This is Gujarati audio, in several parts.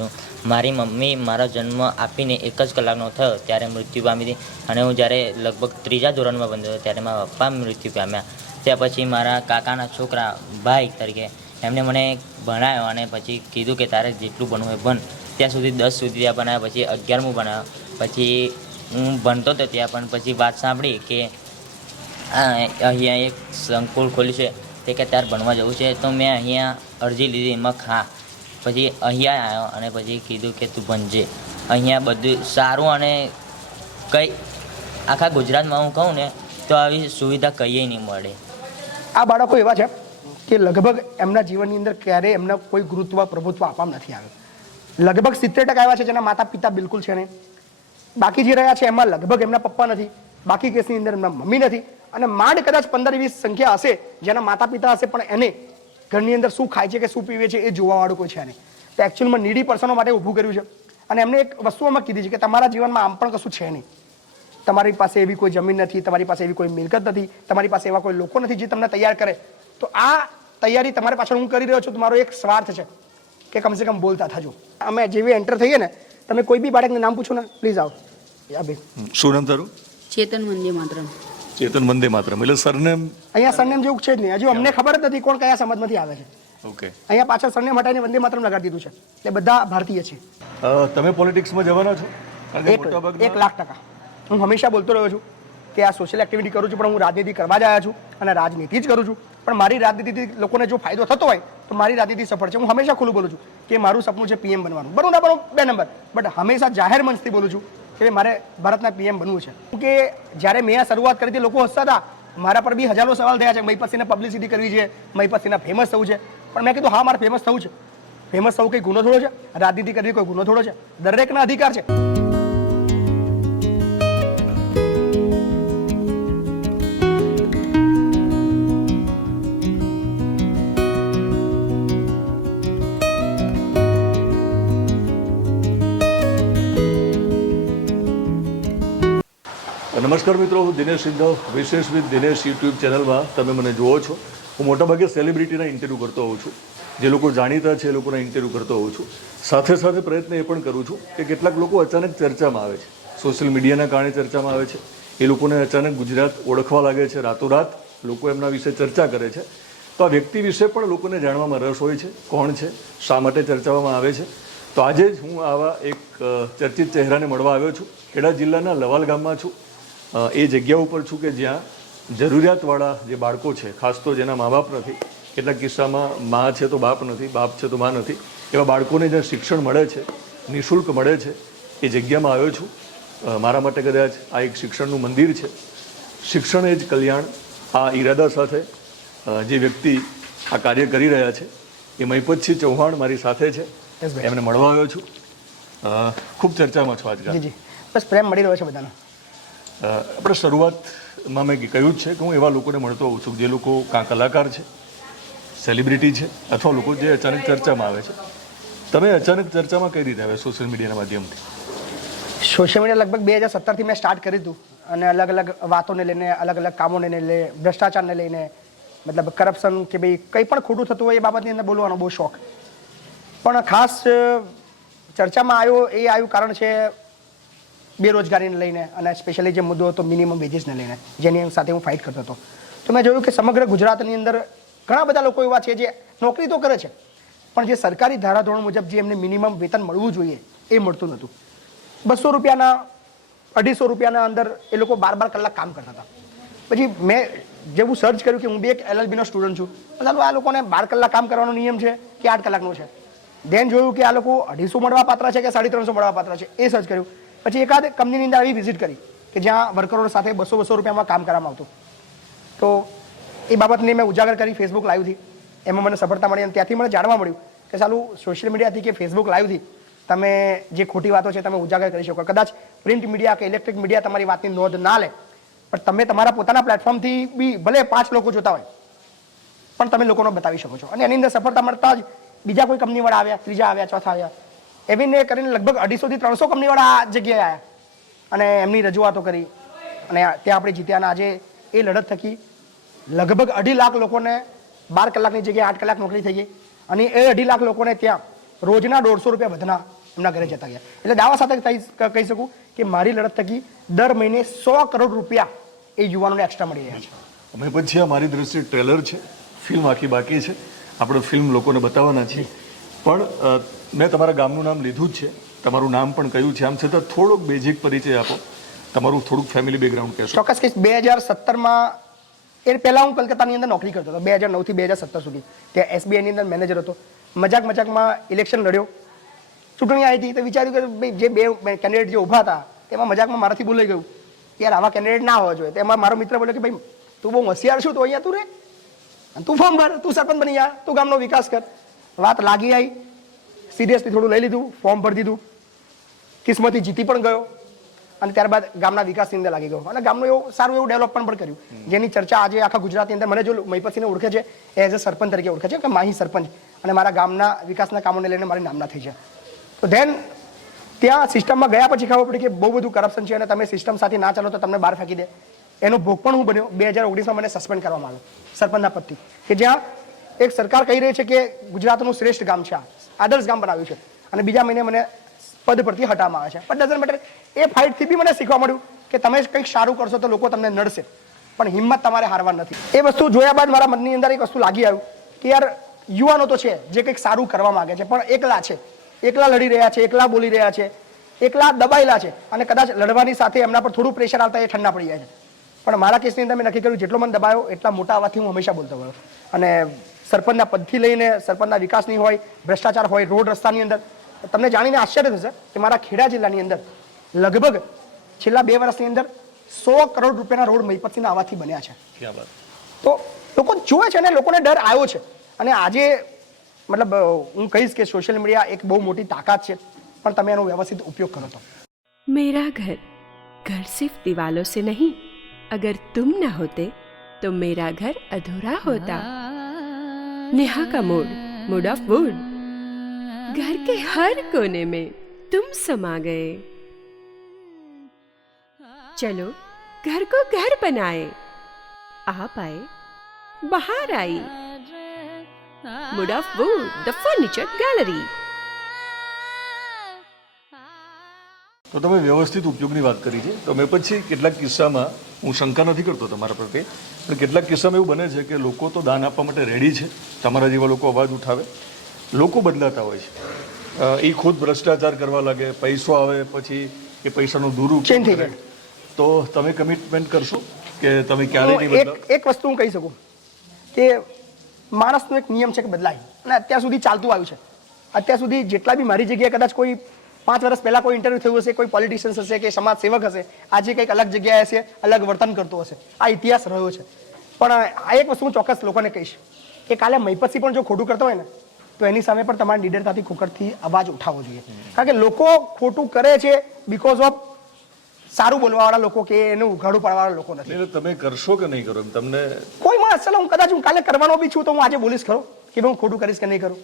છું. મારી મમ્મી મારો જન્મ આપીને 1 જ કલાકનો થયો ત્યારે મૃત્યુ પામી હતી અને હું જ્યારે લગભગ 3જા ધોરણમાં ભણતો હતો ત્યારે મારા પપ્પા મૃત્યુ પામ્યા. ત્યાં પછી મારા કાકાના છોકરા ભાઈ તરીકે એમણે મને ભણાવ્યો અને પછી કીધું કે તારે જેટલું ભણવું હોય ભણ. ત્યાં સુધી 10 સુધી ત્યાં ભણાવ્યા, પછી 11મું ભણાવ્યો. પછી હું ભણતો હતો ત્યાં પણ પછી વાત સાંભળી કે અહીંયા એક સંકુલ ખોલ્યું છે તે કે તાર ભણવા જવું છે, તો મેં અહીંયા અરજી લીધી. એમાં પછી અહીંયા આવ્યો અને પછી કીધું કે તું ભણજે. અહીંયા બધું સારું અને કંઈ આખા ગુજરાતમાં હું કહું ને તો આવી સુવિધા કંઈ નહીં મળે. આ બાળકો એવા છે કે લગભગ એમના જીવનની અંદર ક્યારેય એમને કોઈ ગુરુત્વ પ્રભુત્વ આપવામાં નથી આવ્યું. લગભગ 70% એવા છે જેના માતા પિતા બિલકુલ છે નહીં. બાકી જે રહ્યા છે એમાં લગભગ એમના પપ્પા નથી, બાકી કેસની અંદર એમના મમ્મી નથી, અને માંડ કદાચ 15-20 સંખ્યા હશે જેના માતા પિતા હશે પણ એને ઘરની અંદર શું ખાય છે કે શું પીવે છે એ જોવાવાળું કોઈ છે નહીં. તો એકચ્યુઅલમાં નીડી પર્સનો માટે ઊભું કર્યું છે અને એમને એક વસ્તુ આમાં કીધી છે કે તમારા જીવનમાં આમ પણ કશું છે નહીં. તમારી પાસે એવી કોઈ જમીન નથી, તમારી પાસે એવી કોઈ મિલકત નથી, તમારી પાસે એવા કોઈ લોકો નથી જે તમને તૈયાર કરે. તો આ તૈયારી તમારી પાછળ હું કરી રહ્યો છું. તમારો એક સ્વાર્થ છે કે કમસે કમ બોલતા થજો. અમે જેવી એન્ટર થઈએ ને, તમે કોઈ બી બાળકને નામ પૂછો ને, પ્લીઝ આવો. શું નામ તારું? ચેતન વંદે માતરમ. ચેતન વંદે માતરમ એટલે સરનેમ અહીંયા સરનેમ જેવું છે જ નહીં. હજુ અમને ખબર જ નથી કોણ કયા સમાજમાંથી આવે છે. ઓકે, અહીંયા પાછળ સરનેમ હટાવીને વંદે માતરમ લગાડી દીધું છે. એટલે બધા ભારતીય છે. તમે પોલિટિક્સમાં જવાના છો? કારણ કે 1,00,000%. હું હંમેશા બોલતો રહ્યો છું કે આ સોશિયલ એક્ટિવિટી કરું છું પણ હું રાજનીતિ કરવા જ આવ્યા છું અને રાજનીતિ જ કરું છું. પણ મારી રાજનીતિથી લોકોને જો ફાયદો થતો હોય તો મારી રાજનીતિ સફળ છે. હું હંમેશા ખુલ્લું બોલું છું કે મારું સપનું છે PM બનવાનું. બરોબર ના બરોબર 2 નંબર, બટ હંમેશા જાહેર મંચથી બોલું છું કે મારે ભારતના PM બનવું છે. કે જ્યારે મેં આ શરૂઆત કરી હતી લોકો હસતા હતા. મારા પર બી હજારો સવાલ થયા છે, મય પછીને પબ્લિસિટી કરવી છે, મય પછીને ફેમસ થવું છે. પણ મેં કીધું હા, મારે ફેમસ થવું છે. ફેમસ થવું કંઈ ગુનો થોડો છે? રાજનીતિ કરવી કોઈ ગુનો થોડો છે? દરેકના અધિકાર છે. નમસ્કાર મિત્રો, હું દિનેશ સિંધવ, વિશેષ વિથ દિનેશ યુટ્યુબ ચેનલમાં તમે મને જુઓ છો. હું મોટાભાગે સેલિબ્રિટીના ઇન્ટરવ્યૂ કરતો હોઉં છું. જે લોકો જાણીતા છે એ લોકોના ઇન્ટરવ્યૂ કરતો હોઉં છું. સાથે સાથે પ્રયત્ન એ પણ કરું છું કે કેટલાક લોકો અચાનક ચર્ચામાં આવે છે, સોશિયલ મીડિયાના કારણે ચર્ચામાં આવે છે. એ લોકોને અચાનક ગુજરાત ઓળખવા લાગે છે, રાતોરાત લોકો એમના વિશે ચર્ચા કરે છે. તો આ વ્યક્તિ વિશે પણ લોકોને જાણવામાં રસ હોય છે, કોણ છે, શા માટે ચર્ચાવામાં આવે છે. તો આજે જ હું આવા એક ચર્ચિત ચહેરાને મળવા આવ્યો છું. ખેડા જિલ્લાના લવાલ ગામમાં છું. એ જગ્યા ઉપર છું કે જ્યાં જરૂરિયાતવાળા જે બાળકો છે, ખાસ તો જેના મા બાપ નથી, કેટલાક કિસ્સામાં મા છે તો બાપ નથી, બાપ છે તો મા નથી, એવા બાળકોને જે શિક્ષણ મળે છે, નિઃશુલ્ક મળે છે, એ જગ્યામાં આવ્યો છું. મારા માટે કદાચ આ એક શિક્ષણનું મંદિર છે. શિક્ષણ એ જ કલ્યાણ, આ ઈરાદા સાથે જે વ્યક્તિ આ કાર્ય કરી રહ્યા છે એ મહિપતસિંહ ચૌહાણ મારી સાથે છે. એમને મળવા આવ્યો છું. ખૂબ ચર્ચામાં છો આજકાલ. જી, બસ પ્રેમ મળી રહ્યો છે બધાને. આપણે શરૂઆતમાં મેં કહ્યું જ છે કે હું એવા લોકોને મળતો હોઉં છું જે લોકો કાં કલાકાર છે, સેલિબ્રિટી છે, અથવા લોકો જે અચાનક ચર્ચામાં આવે છે. તમે અચાનક ચર્ચામાં કઈ રીતે આવે સોશિયલ મીડિયાના માધ્યમથી? સોશિયલ મીડિયા લગભગ 2017થી મેં સ્ટાર્ટ કર્યું હતું અને અલગ અલગ વાતોને લઈને, અલગ અલગ કામોને લઈને, ભ્રષ્ટાચારને લઈને, મતલબ કરપ્શન કે ભાઈ કંઈ પણ ખોટું થતું હોય એ બાબતની અંદર બોલવાનો બહુ શોખ. પણ ખાસ ચર્ચામાં આવ્યું કારણ છે બેરોજગારીને લઈને અને સ્પેશિયલી જે મુદ્દો હતો મિનિમમ વેજીસને લઈને, જેની સાથે હું ફાઇટ કરતો હતો. તો મેં જોયું કે સમગ્ર ગુજરાતની અંદર ઘણા બધા લોકો એવા છે જે નોકરી તો કરે છે પણ જે સરકારી ધારાધોરણ મુજબ જે એમને મિનિમમ વેતન મળવું જોઈએ એ મળતું નહોતું. 200 રૂપિયાના, 250 રૂપિયાના અંદર એ લોકો 12 કલાક કામ કરતા હતા. પછી મેં જેવું સર્ચ કર્યું કે હું બી એક LLBનો સ્ટુડન્ટ છું, ચાલો આ લોકોને 12 કલાક કામ કરવાનો નિયમ છે કે 8 કલાકનો છે. ધેન જોયું કે આ લોકો 250 મળવા પાત્ર છે કે 350 મળવા પાત્ર છે, એ સર્ચ કર્યું. પછી એકાદ કંપનીની અંદર આવી વિઝિટ કરી કે જ્યાં વર્કરો સાથે 200 રૂપિયામાં કામ કરવામાં આવતું. તો એ બાબતને મેં ઉજાગર કરી ફેસબુક લાઈવથી. એમાં મને સફળતા મળી અને ત્યાંથી મને જાણવા મળ્યું કે ચાલું સોશિયલ મીડિયાથી કે ફેસબુક લાઈવથી તમે જે ખોટી વાતો છે તમે ઉજાગર કરી શકો. કદાચ પ્રિન્ટ મીડિયા કે ઇલેક્ટ્રિક મીડિયા તમારી વાતની નોંધ ના લે પણ તમે તમારા પોતાના પ્લેટફોર્મથી બી ભલે 5 લોકો જોતા હોય પણ તમે લોકોને બતાવી શકો છો. અને એની અંદર સફળતા મળતા જ બીજા કોઈ કંપનીવાળા આવ્યા, ત્રીજા આવ્યા, ચોથા આવ્યા, એવીને કરીને લગભગ 250 થી 300 કંપનીવાળા આ જગ્યાએ આવ્યા અને એમની રજૂઆતો કરી અને ત્યાં આપણે જીત્યા. અને આજે એ લડત થકી લગભગ 2.5 લાખ લોકોને 12 કલાકની જગ્યાએ 8 કલાક નોકરી થઈ ગઈ અને એ 2.5 લાખ લોકોને ત્યાં રોજના 150 રૂપિયા વધના એમના ઘરે જતા ગયા. એટલે દાવા સાથે કહી શકું કે મારી લડત થકી દર મહિને 100 કરોડ રૂપિયા એ યુવાનોને એક્સ્ટ્રા મળી રહ્યા છે. અમે પછી આ મારી દ્રષ્ટિએ ટ્રેલર છે, ફિલ્મ આખી બાકી છે, આપણે ફિલ્મ લોકોને બતાવવાના છીએ. પણ મેં તમારા ગામનું નામ લીધું જ છે, તમારું નામ પણ કહ્યું છે, આમ છતાં થોડોક બેઝિક પરિચય આપો, તમારું થોડુંક ફેમિલી બેકગ્રાઉન્ડ કહેશો. ચોક્કસ કે 2017માં એ પહેલાં હું કલકત્તાની અંદર નોકરી કરતો હતો 2009 થી 2017 સુધી. ત્યાં એસબીઆઈની અંદર મેનેજર હતો. મજાકમાં ઇલેક્શન લડ્યો, ચૂંટણી આવી હતી તો વિચાર્યું કે ભાઈ જે બે કેન્ડિડેટ જે ઊભા હતા તેમાં મજાકમાં મારાથી બોલાઈ ગયું કે યાર આવા કેન્ડિડેટ ના હોવા જોઈએ. તેમાં મારો મિત્ર બોલ્યો કે ભાઈ તું બહુ હોશિયાર છું તો અહીંયા તું રે, તું ફોર્મ ભર, તું સરપંચ બની જા, તું ગામનો વિકાસ કર. વાત લાગી આવી, સિરિયસલી થોડું લઈ લીધું, ફોર્મ ભરી દીધું, કિસ્મતથી જીતી પણ ગયો અને ત્યારબાદ ગામના વિકાસની અંદર લાગી ગયો અને ગામનું એવું સારું એવું ડેવલપમેન્ટ પણ કર્યું, જેની ચર્ચા આજે આખા ગુજરાતની અંદર મને જો મહિપતસિંહને ઓળખે છે એઝ અ સરપંચ તરીકે ઓળખે છે કે માહી સરપંચ, અને મારા ગામના વિકાસના કામોને લઈને મારી નામના થઈ છે. તો ધેન ત્યાં સિસ્ટમમાં ગયા પછી ખબર પડી કે બહુ બધું કરપ્શન છે અને તમે સિસ્ટમ સાથે ના ચાલો તો તમને બહાર ફેંકી દે. એનો ભોગ પણ હું બન્યો. 2019માં મને સસ્પેન્ડ કરવામાં આવ્યો સરપંચના પદથી, કે જ્યાં એક સરકાર કહી રહી છે કે ગુજરાતનું શ્રેષ્ઠ ગામ છે, આદર્શ ગામ બનાવ્યું છે, અને બીજા મહિને મને પદ પરથી હટાવવામાં આવે છે. પણ ડઝન્ટ મેટર, એ ફાઇટથી બી મને શીખવા મળ્યું કે તમે કંઈક સારું કરશો તો લોકો તમને નડશે, પણ હિંમત તમારે હારવા નથી. એ વસ્તુ જોયા બાદ મારા મનની અંદર એક વસ્તુ લાગી આવ્યું કે યાર યુવાનો તો છે જે કંઈક સારું કરવા માંગે છે પણ એકલા છે, એકલા લડી રહ્યા છે, એકલા બોલી રહ્યા છે, એકલા દબાયેલા છે, અને કદાચ લડવાની સાથે એમના પર થોડું પ્રેશર આવતા એ ઠંડા પડી જાય છે. પણ મારા કેસની અંદર મેં નક્કી કર્યું જેટલો મને દબાયો એટલા મોટા અવાજથી હું હંમેશા બોલતો ગયો. અને સરપંચના પદથી લઈને સરપંચના વિકાસની હોય, ભ્રષ્ટાચાર હોય, રોડ રસ્તાની અંદર, તમને જાણીને આશ્ચર્ય થશે કે મારા ખેડા જિલ્લાની અંદર લગભગ છેલ્લા 2 વર્ષની અંદર 100 કરોડ રૂપિયાના રોડ મહિપતસિંહના અવાજથી બન્યા છે. તો લોકો જોવે છે અને લોકોને ડર આવ્યો છે. અને આજે મતલબ હું કહીશ કે સોશિયલ મીડિયા એક બહુ મોટી તાકાત છે, પણ તમે એનો વ્યવસ્થિત ઉપયોગ કરો તો. मेरा घर घर सिर्फ दीवालों से नहीं, अगर तुम न होते तो मेरा घर अधूरा होता. नेहा का मूड ऑफ वुड. घर के हर कोने में तुम समा गए. चलो घर को घर बनाए. आप आए, बाहर आई. Mood of wood, the furniture gallery. તો તમે વ્યવસ્થિત ઉપયોગની વાત કરી છે. તો મેં પછી કેટલાક કિસ્સામાં હું શંકા નથી કરતો તમારા પ્રત્યે, પણ કેટલાક કિસ્સામાં એવું બને છે કે લોકો તો દાન આપવા માટે રેડી છે, તમારા જેવા લોકો અવાજ ઉઠાવે, લોકો બદલાતા હોય છે, એ ખુદ ભ્રષ્ટાચાર કરવા લાગે, પૈસો આવે પછી એ પૈસાનો ચેન્જ થઈ દુરુપયોગ કરે, તો તમે કમિટમેન્ટ કરશો કે તમે હું ક્યારેય નહીં બદલાવ? એક વસ્તુ હું કહી શકું કે માણસનો એક નિયમ છે કે બદલાય, અને અત્યાર સુધી ચાલતું આવ્યું છે. અત્યાર સુધી જેટલા બી મારી જગ્યાએ કદાચ કોઈ 5 વર્ષ પહેલા કોઈ ઇન્ટરવ્યુ થયું હશે, કોઈ પોલિટિશિયન્સ હશે કે સમાજ સેવક હશે, આજે કંઈક અલગ જગ્યાએ હશે, અલગ વર્તન કરતો હશે. આ ઇતિહાસ રહ્યો છે. પણ આ એક વસ્તુ હું ચોક્કસ લોકોને કહીશ કે કાલે મહિપતસિંહ પણ જો ખોટું કરતો હોય ને તો એની સામે પણ તમારે નિડરતાથી ખોખરથી અવાજ ઉઠાવવો જોઈએ. કારણ કે લોકો ખોટું કરે છે બીકોઝ ઓફ સારું બોલવાવાળા લોકો કે એનું ઉઘાડું પાડવાવાળા લોકો નથી. એટલે તમે કરશો કે નહીં કરો? તમને કોઈ માણસ ચલો હું કાલે કરવાનો બી છું તો હું આજે બોલીશ ખરો કે હું ખોટું કરીશ કે નહીં કરું,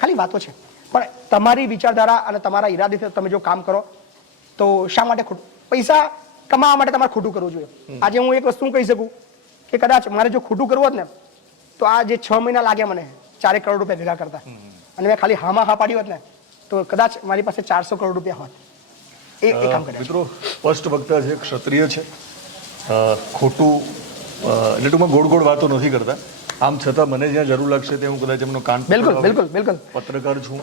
ખાલી વાતો છે. પણ તમારી વિચારધારા અને તમારા ઈરાદેથી તમે જો કામ કરો તો શા માટે ખોટું? પૈસા કમાવા માટે તમારે ખોટું કરવું જોઈએ. આજે હું એક વસ્તુ કહી શકું કે કદાચ મારે જો ખોટું કરવું હોત ને તો આ જે 6 મહિના લાગ્યા મને 4 કરોડ રૂપિયા ભેગા કરતા, અને મેં ખાલી હામાં હા પાડી હોત ને તો કદાચ મારી પાસે 400 કરોડ રૂપિયા હોત. એ કામ કર્યા. મિત્રો સ્પષ્ટ વક્તા છે, ક્ષત્રિય છે, ખોટું એટલે ટૂંકમાં ગોળ ગોળ વાતો નથી કરતા. આમ છતાં મને જ્યાં જરૂર લાગશે ત્યાં હું કદાચ એમનો કાન બિલકુલ પત્રકાર છું,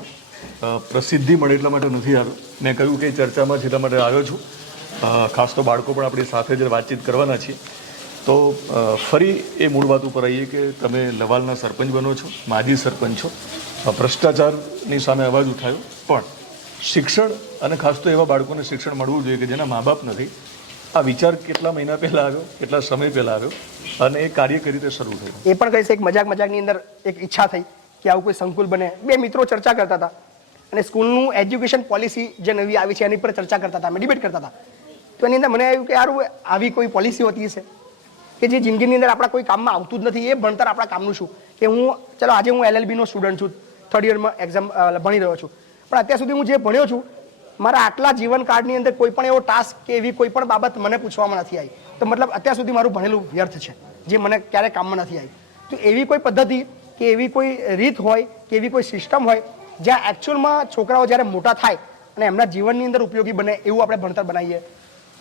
પ્રસિદ્ધિ મળે એટલા માટે નથી આવ્યો. મેં કહ્યું કે ચર્ચામાં છે એટલા માટે આવ્યો છું. ખાસ તો બાળકો પણ આપણી સાથે જ વાતચીત કરવાના છીએ. તો ફરી એ મૂળ વાત ઉપર આવીએ કે તમે લવાલના સરપંચ બનો છો, માજી સરપંચ છો, ભ્રષ્ટાચારની સામે અવાજ ઉઠાયો, પણ શિક્ષણ અને ખાસ તો એવા બાળકોને શિક્ષણ મળવું જોઈએ કે જેના મા બાપ નથી. આ વિચાર કેટલા મહિના પહેલાં આવ્યો, કેટલા સમય પહેલાં આવ્યો અને એ કાર્ય કઈ રીતે શરૂ થયું? એ પણ કહીશ, એક મજાકની અંદર એક ઈચ્છા થઈ કે આવું કોઈ સંકુલ બને. 2 મિત્રો ચર્ચા કરતા હતા અને સ્કૂલનું એજ્યુકેશન પોલિસી જે નવી આવી છે એની પર ચર્ચા કરતા હતા, અમે ડિબેટ કરતા હતા. તો એની અંદર મને આવ્યું કે યાર આવી કોઈ પોલિસી હોતી હશે કે જે જિંદગીની અંદર આપણા કોઈ કામમાં આવતું જ નથી. એ ભણતર આપણા કામનું શું? કે ચલો આજે હું LLB નો સ્ટુડન્ટ છું, 3rd યરમાં એક્ઝામ ભણી રહ્યો છું, પણ અત્યાર સુધી હું જે ભણ્યો છું મારા આટલા જીવનકાળની અંદર કોઈ પણ એવો ટાસ્ક કે એવી કોઈ પણ બાબત મને પૂછવામાં નથી આવી. તો મતલબ અત્યાર સુધી મારું ભણેલું વ્યર્થ છે, જે મને ક્યારેય કામમાં નથી આવી. તો એવી કોઈ પદ્ધતિ કે એવી કોઈ રીત હોય કે એવી કોઈ સિસ્ટમ હોય જ્યાં એકચ્યુઅલમાં છોકરાઓ જ્યારે મોટા થાય અને એમના જીવનની અંદર ઉપયોગી બને એવું આપણે ભણતર બનાવીએ.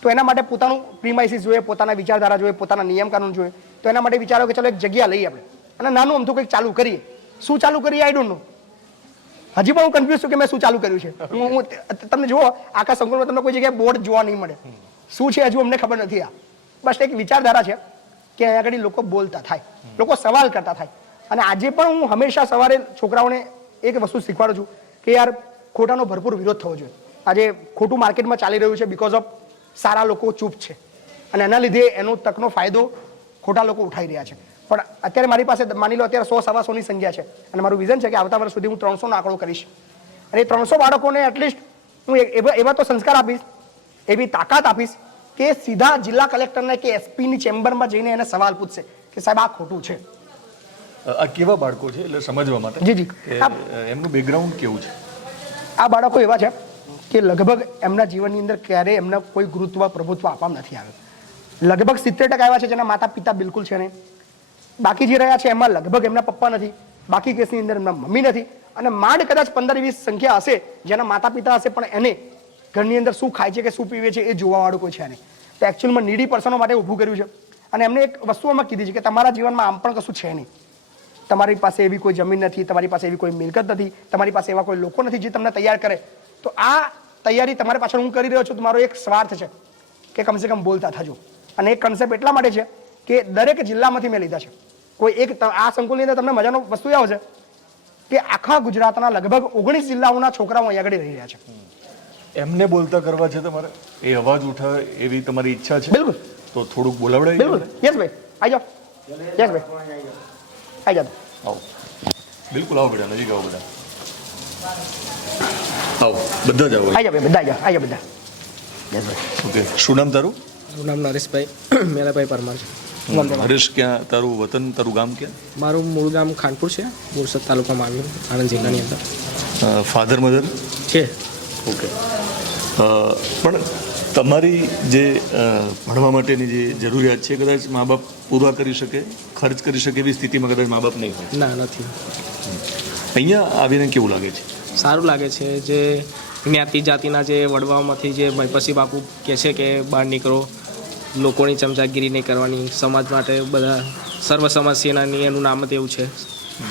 તો એના માટે પોતાનું પ્રીમાઇસીસ જોઈએ, પોતાના વિચારધારા જોઈએ, પોતાના નિયમ કાનૂન જોઈએ. તો એના માટે વિચારો કે ચલો એક જગ્યા લઈએ આપણે અને નાનું અમથું કંઈક ચાલુ કરીએ. શું ચાલુ કરીએ આઈ ડોન્ટ નો. હજી પણ હું કન્ફ્યુઝ છું કે મેં શું ચાલુ કર્યું છે. હું તમને જુઓ આખા સંકુલમાં તમને કોઈ જગ્યાએ બોર્ડ જોવા નહીં મળે. શું છે હજુ અમને ખબર નથી. આ બસ એક વિચારધારા છે કે અહીંયા આગળ લોકો બોલતા થાય, લોકો સવાલ કરતા થાય. અને આજે પણ હું હંમેશા સવારે છોકરાઓને એક વસ્તુ શીખવાડું છું કે યાર ખોટાનો ભરપૂર વિરોધ થવો જોઈએ. આજે ખોટું માર્કેટમાં ચાલી રહ્યું છે બીકોઝ ઓફ સારા લોકો ચૂપ છે અને એના લીધે એનો તકનો ફાયદો ખોટા લોકો ઉઠાઈ રહ્યા છે. પણ અત્યારે મારી પાસે માની લો અત્યારે 100-125 ની સંખ્યા છે અને મારું વિઝન છે કે આવતા વર્ષ સુધી હું 300 નો આંકડો કરીશ. અને એ 300 બાળકોને એટલીસ્ટ હું એવા તો સંસ્કાર આપીશ, એવી તાકાત આપીશ કે સીધા જિલ્લા કલેક્ટરને કે એસપીની ચેમ્બરમાં જઈને એને સવાલ પૂછશે કે સાહેબ આ ખોટું છે. આ કેવા બાળકો છે એટલે સમજવા માટે જી જી કે એમનું બેકગ્રાઉન્ડ કેવું છે? આ બાળકો એવા છે કે લગભગ એમના જીવનની અંદર ક્યારેય એમને કોઈ ગુરુત્વ પ્રભુત્વ આપવામાં નથી આવ્યું. લગભગ 70% એવા છે જેના માતા પિતા બિલકુલ છે નહીં. બાકી જે રહ્યા છે એમાં લગભગ એમના પપ્પા નથી, બાકી કેસની અંદર એમના મમ્મી નથી અને માંડ કદાચ 15-20 સંખ્યા હશે જેના માતા પિતા હશે પણ એને ઘરની અંદર શું ખાય છે કે શું પીવે છે એ જોવાવાળું કોઈ છે નહીં. તો એકચ્યુઅલમાં નીડી પર્સનો માટે ઊભું કર્યું છે અને એમને એક વસ્તુ આમાં કીધી છે કે તમારા જીવનમાં આમ પણ કશું છે નહીં. તમારી પાસે એવી કોઈ જમીન નથી, તમારી પાસે એવી કોઈ મિલકત નથી, તમારી પાસે એવા કોઈ લોકો નથી જે તમને તૈયાર કરે. તો આ તૈયારી તમારી પાછળ હું કરી રહ્યો છું. તમારો એક સ્વાર્થ છે કે કમસે કમ બોલતા થજો. અને એક કન્સેપ્ટ એટલા માટે છે કે દરેક જિલ્લામાંથી મેં લીધા છે. કોઈ એક આ સંકુલની અંદર તમને મજાનો વસ્તુ એ આવશે કે આખા ગુજરાતના લગભગ 19 જિલ્લાઓના છોકરાઓ અહીંયા આગળ રહી રહ્યા છે. એમને બોલતા કરવા છે તમારે, એ અવાજ ઉઠાવે એવી તમારી ઈચ્છા છે? બિલકુલ. તો થોડુંક બોલાવડાવી બિલકુલ. યસ ભાઈ આવી જાઓ. યસ ભાઈ આવી જાઓ. આવો, બિલકુલ આવો બેટા, નજીક આવો બેટા, આવો બધા જ આવો. આવી જાઓ બધા, આવી જાઓ બધા. યસ ભાઈ. ઓકે, શું નામ તારું? મારું નામ નરેશભાઈ મેલાભાઈ પરમાર છે. હરેશ, ક્યાં તારું વતન, તારું ગામ ક્યાં? મારું મૂળ ગામ ખાનપુર છે, બોરસદ તાલુકામાં આવ્યું, આણંદ જિલ્લાની અંદર ફાધર મધર છે. ઓકે. પણ તમારી જે ભણવા માટેની જે જરૂરિયાત છે કદાચ મા બાપ પૂરા કરી શકે, ખર્ચ કરી શકે એવી સ્થિતિમાં કદાચ મા બાપ નહીં હોય. ના, નથી. અહીંયા આવીને કેવું લાગે છે? સારું લાગે છે. જે જ્ઞાતિ જાતિના જે વડવાઓમાંથી જે પછી બાપુ કહે છે કે બહાર નીકળો, લોકોની ચમચાગીરી નહીં કરવાની, સમાજ માટે બધા સર્વ સમાજ સેનાની એનું નામ જ એવું છે.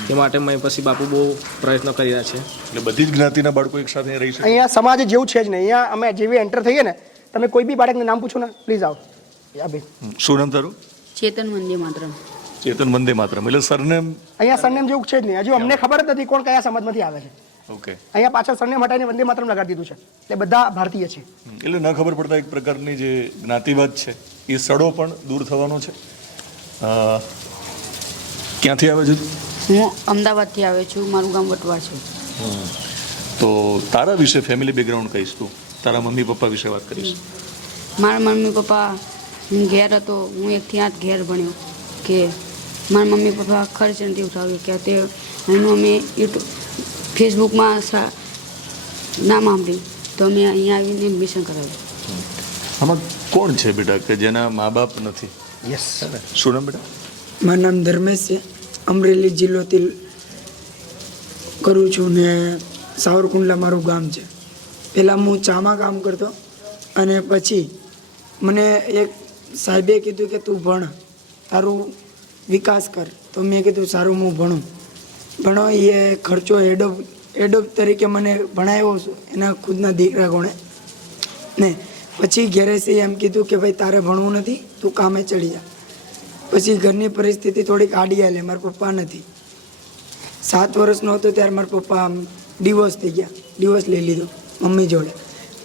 તે માટે પછી બાપુ બહુ પ્રયત્નો કરી રહ્યા છે. એટલે બધી જ જ્ઞાતિના બાળકો એક સાથે રહી શકે? અહીંયા સમાજ જેવું છે જ નહીં. અહીંયા અમે જેવી એન્ટર થઈએ ને, તમે કોઈ બી બાળકનું નામ પૂછો ને, પ્લીઝ આવો. યા ભાઈ. શું નામ તારું? ચેતન વંદે માતરમ. ચેતન વંદે માતરમ. એટલે સરનેમ અહીંયા સરનેમ જેવું છે જ નહીં. હજુ અમને ખબર જ નથી કોણ કયા સમાજમાંથી આવે છે. ઓકે. અહીંયા પાછળ સરનેમ હટાવીને વંદે માતરમ લગાડી દીધું છે. એટલે બધા ભારતીય છે. એટલે ન ખબર પડતા એક પ્રકારની જે જ્ઞાતિવાદ છે એ સડો પણ દૂર થવાનો છે. ક્યાંથી આવે છે? હું અમદાવાદથી આવે છું, મારું ગામ વટવા છે. તો તારા વિશે ફેમિલી બેકગ્રાઉન્ડ કહીશ તું, તારા મમ્મી પપ્પા વિશે વાત કરીશ. મારા મમ્મી પપ્પા, હું ઘેર હતો, હું 1 થી 8 ઘેર ભણ્યો કે મારા મમ્મી પપ્પા ખર્ચ નથી ઉઠાવ્યો કે તે એનું અમે યુટ્યુબ ફેસબુકમાં નામ સાંભળ્યું તો અમે અહીંયા આવીને એડમિશન કરાવ્યું. આમાં કોણ છે બેટા કે જેના મા બાપ નથી? યસ. શું નામ બેટા? મારું નામ ધર્મેશ છે. અમરેલી જિલ્લોથી કરું છું ને સાવરકુંડલા મારું ગામ છે. પહેલાં હું ચામાં કામ કરતો અને પછી મને એક સાહેબે કીધું કે તું ભણ, તારું વિકાસ કર. તો મેં કીધું સારું હું ભણું. ભણો એ ખર્ચો એડોબ તરીકે મને ભણાવ્યો છું એના ખુદના દીકરા કોણે ને. પછી ઘેરે છે એમ કીધું કે ભાઈ તારે ભણવું નથી, તું કામે ચડી જા. પછી ઘરની પરિસ્થિતિ થોડીક આડી આલે. મારા પપ્પા નથી. 7 વર્ષનો હતો ત્યારે મારા પપ્પા ડિવોર્સ થઈ ગયા, ડિવોર્સ લઈ લીધો મમ્મી જોડે.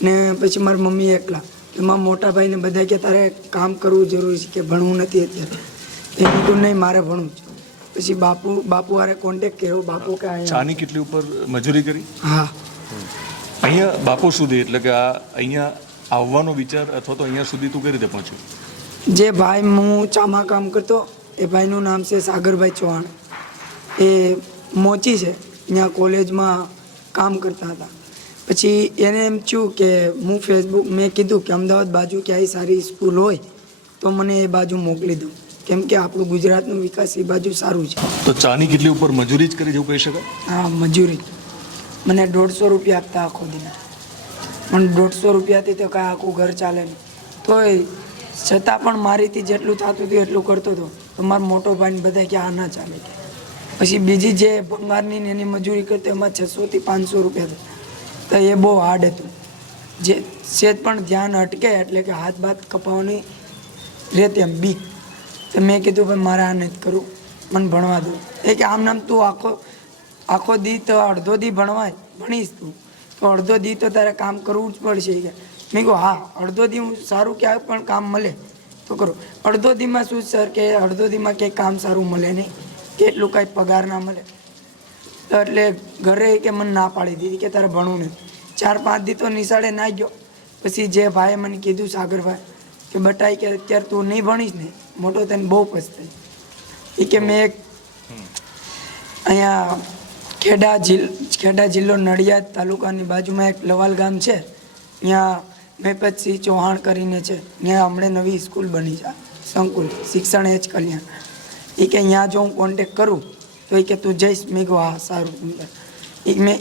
ને પછી મારા મમ્મી એકલા. એમાં મોટા ભાઈને બધા કે તારે કામ કરવું જરૂરી છે, કે ભણવું નથી અત્યારે. એ કીધું નહીં મારે ભણવું છે. પછી બાપુ હારે કોન્ટેક્ટ કર્યો. બાપુ કે અહીંયા ચાની કેટલી ઉપર મજૂરી કરી? હા. અહીંયા બાપુ સુધી, એટલે કે આ અહીંયા આવવાનો વિચાર અથવા તો અહીંયા સુધી તું કઈ રીતે પહોંચ્યો? જે ભાઈ હું ચામાં કામ કરતો એ ભાઈનું નામ છે સાગરભાઈ ચૌહાણ. એ મોચી છે, અહીંયા કોલેજમાં કામ કરતા હતા. પછી એને એમ થયું કે હું ફેસબુક મેં કીધું કે અમદાવાદ બાજુ ક્યાંય સારી સ્કૂલ હોય તો મને એ બાજુ મોકલી દઉં, કેમ કે આપણું ગુજરાતનો વિકાસ એ બાજુ સારું છે. તો ચાની કેટલી ઉપર મજૂરી જ કરી જેવું કહી શકાય? હા, મજૂરી. મને 150 રૂપિયા આપતા આખો દિને. પણ 150 રૂપિયાથી તો કાંઈ આખું ઘર ચાલે નહીં. તોય છતાં પણ મારીથી જેટલું થતું હતું એટલું કરતો હતો. તો મારો મોટો ભાઈને બધા કે આ ના ચાલે કે. પછી બીજી જે ભંગારની ને એની મજૂરી કરતો એમાં 600 થી 500 રૂપિયા હતા. તો એ બહુ હાર્ડ હતું. જે સેજ પણ ધ્યાન અટકે એટલે કે હાથ બાથ કપાવવાની રહેતી એમ બીક. તો મેં કીધું ભાઈ મારે આ નથી કરવું, મને ભણવા દો. એ કે આમ નામ તું આખો દી તો અડધો દી ભણીશ તું, તો અડધો દી તો તારે કામ કરવું જ પડશે કે. મેં કહું હા, અડધો દી હું સારું ક્યાંય પણ કામ મળે તો કરું. અડધો દીમાં શું સર કે અડધો દીમાં ક્યાંય કામ સારું મળે નહીં, કે એટલું કાંઈ પગાર ના મળે. તો એટલે ઘરે કે મને ના પાડી દીધી કે તારે ભણવું નહીં. 4-5 દી તો નિશાળે ના ગયો. પછી જે ભાઈએ મને કીધું સાગરભાઈ કે બટાઈ કે અત્યારે તું નહીં ભણીશ ને મોટો તને બહુ પછતાય. એ કે મેં એક અહીંયા ખેડા જિલ્લો નડિયાદ તાલુકાની બાજુમાં એક લવાલ ગામ છે, ત્યાં મેપતસિંહ ચૌહાણ કરીને છે, ત્યાં હમણાં નવી સ્કૂલ બની છે સંકુલ શિક્ષણ એચ કલ્યાણ. એ કે ત્યાં જો હું કોન્ટેક કરું તો એ કે તું જઈશ. મેં કહું હા સારું.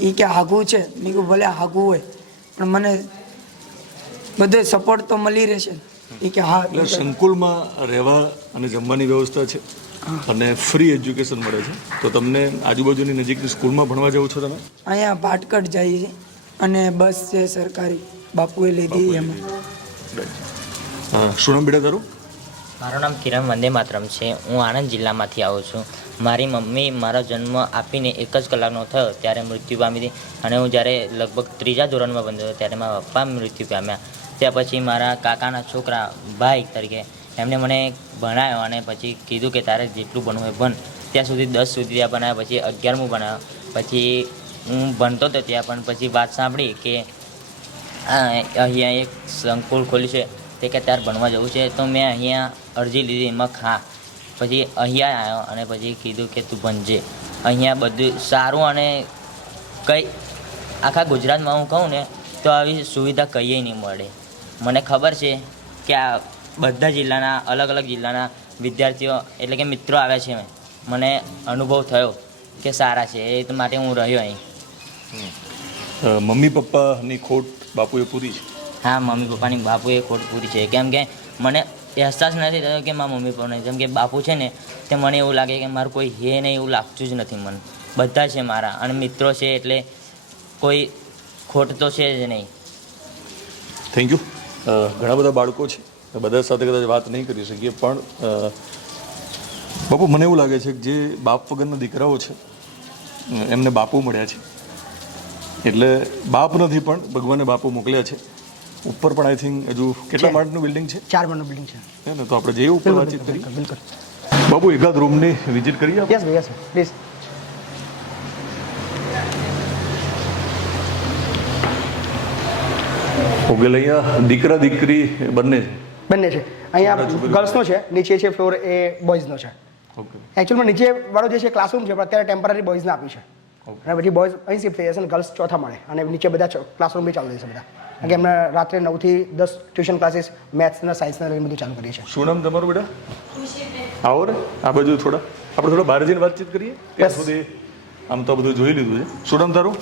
એ કે આઘું છે. મેં કહું ભલે આઘું હોય પણ મને બધો સપોર્ટ તો મળી રહેશે. એ કે હા. એટલે સંકુલમાં રહેવા અને જમવાની વ્યવસ્થા છે અને ફ્રી એજ્યુકેશન મળે છે. તો તમને આજુબાજુની નજીકની સ્કૂલમાં ભણવા જાવ છો તમે? અહીંયા ભાટકટ જઈએ છીએ અને બસ છે સરકારી, બાપુએ લીધી એમાં. શું નામ બેટા તારું? મારું નામ કિરણ વંદે માતરમ છે. હું આણંદ જિલ્લામાંથી આવું છું. મારી મમ્મી મારો જન્મ આપીને 1 જ કલાકનો થયો ત્યારે મૃત્યુ પામી હતી, અને હું જ્યારે લગભગ 3જા ધોરણમાં ભણતો ત્યારે મારા પપ્પા મૃત્યુ પામ્યા. ત્યાં પછી મારા કાકાના છોકરા ભાઈ તરીકે એમણે મને ભણાવ્યો અને પછી કીધું કે તારે જેટલું ભણવું હોય ભણ. ત્યાં સુધી 10 સુધી ત્યાં ભણાવ્યા, પછી 11મું ભણાવ્યો. પછી હું ભણતો હતો ત્યાં પણ પછી વાત સાંભળી કે અહીંયા એક સંકુલ ખોલ્યું છે, તે કે તારે ભણવા જવું છે. તો મેં અહીંયા અરજી લીધી. એમાં પછી અહીંયા આવ્યો અને પછી કીધું કે તું ભણજે. અહીંયા બધું સારું, અને કંઈ આખા ગુજરાતમાં હું કહું ને તો આવી સુવિધા કંઈ નહીં મળે. મને ખબર છે કે આ બધા જિલ્લાના અલગ અલગ જિલ્લાના વિદ્યાર્થીઓ એટલે કે મિત્રો આવ્યા છે. મને અનુભવ થયો કે સારા છે, એ માટે હું રહ્યો અહીં. મમ્મી પપ્પાની ખોટ બાપુએ પૂરી છે? હા, મમ્મી પપ્પાની બાપુએ ખોટ પૂરી છે. કેમ કે મને અહેસાસ નથી થતો કે મારા મમ્મી પપ્પાને, જેમ કે બાપુ છે ને તે મને એવું લાગે કે મારું કોઈ હે નહીં એવું લાગતું જ નથી. મને બધા છે મારા, અને મિત્રો છે એટલે કોઈ ખોટ તો છે જ નહીં. Thank you. ઘણા બધા બાળકો છે, બધા સાથે કદાચ વાત નહીં કરી શકીએ, પણ બાપુ મને એવું લાગે છે કે જે બાપ વગરના દીકરાઓ છે એમને બાપુ મળ્યા છે. એટલે બાપ નથી પણ ભગવાને બાપુ મોકલ્યા છે. ઉપર પણ આઈ થિંક હજુ કેટલા માળનું બિલ્ડિંગ છે? 4 માળનું બિલ્ડિંગ છે. હે ને? તો આપણે જઈએ ઉપર વાતચીત કરીએ. બિલકુલ. બાપુ એકાદ રૂમની વિઝિટ કરીએ આપણે? યસ ભાઈ, યસ પ્લીઝ. ઓકે, અહીંયા દીકરા દીકરી બંને છે? બંને છે. અહીંયા ગર્લ્સનો છે, નીચે છે ફ્લોર એ બોયઝનો છે. ઓકે. એકચ્યુઅલમાં નીચે વાળો જે છે ક્લાસરૂમ છે, પણ અત્યારે ટેમ્પરરી બોયઝને આપી છે. અને પછી બોયઝ અહીં શિફ્ટ થઈ જશે અને ગર્લ્સ ચોથા મળે, અને નીચે બધા ક્લાસરૂમ બી ચાલુ રહેશે બધા. કારણ કે એમને રાત્રે 9 થી 10 ટ્યુશન ક્લાસીસ મેથ્સના સાયન્સના લઈને બધું ચાલુ કરીએ છીએ. શું નામ તમારું બેટા? આવો ને આ બાજુ થોડા, આપણે થોડા બહાર જઈને વાતચીત કરીએ. ત્યાં સુધી આમ તો બધું જોઈ લીધું છે. શું નામ તારું?